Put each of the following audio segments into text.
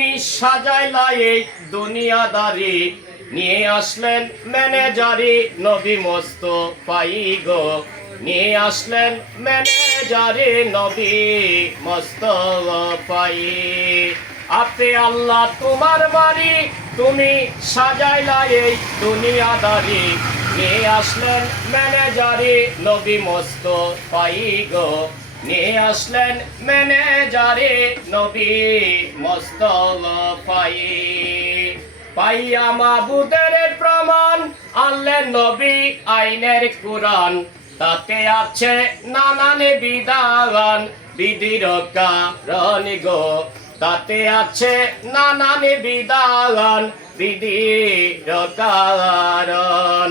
তুমি সাজাইলা এই দুনিয়াদারি, নিয়ে আসলেন ম্যানেজারি নবী মুস্তাফাই গো, নিয়ে আসলেন ম্যানেজারি নবী মুস্তাফাই। আপনি আল্লাহ তোমার বাড়ি, তুমি সাজাইলা এই দুনিয়াদারি, নিয়ে আসলেন ম্যানেজারি নবী মুস্তাফাই গো, নিয়ে আসলেন ম্যানেজারে নবী মুস্তাফাই। পাইয়া মাবুদের প্রমাণ আনলেন নবী আইনের কুরআন, তাতে আছে নানান বিধান বিধির কারণ গো, তাতে আছে নানান বিধান বিধির কারণ।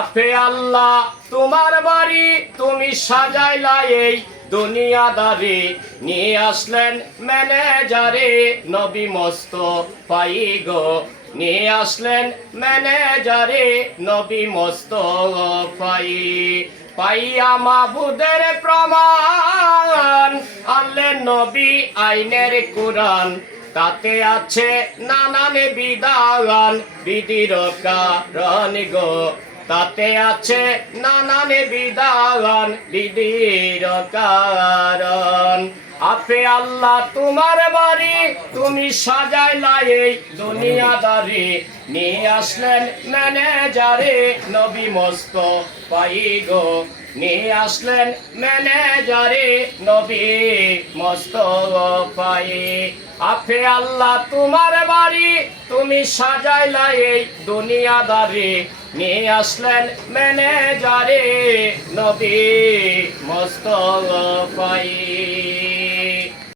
আপে আল্লাহ তোমার বাড়ি, তুমি সাজাইলা এই দুনিয়াদারি, নিয়ে আসলেন ম্যানেজারে নবী মুস্তাফাই গো, নিয়ে আসলেন ম্যানেজারে নবী মুস্তাফাই। পাইয়া মাবুদের প্রমাণ আনলেন নবী আইনের কুরআন, তাতে আছে নানান বিধান বিধির কারণ গো, তাতে আছে নানান বিধান বিধির কারণ। আপে আল্লাহ তোমার বাড়ি, তুমি সাজাইলা এই দুনিয়াদারি, নিয়ে আসলেন ম্যানেজারে নবী মুস্তাফাই গো, নিয়ে আসলেন ম্যানেজারে নবী মুস্তাফাই। আপে আল্লাহ তোমার বাড়ি, তুমি সাজাইলা এই দুনিয়াদারি, নিয়ে আসলেন ম্যানেজারে নবী মুস্তাফাই।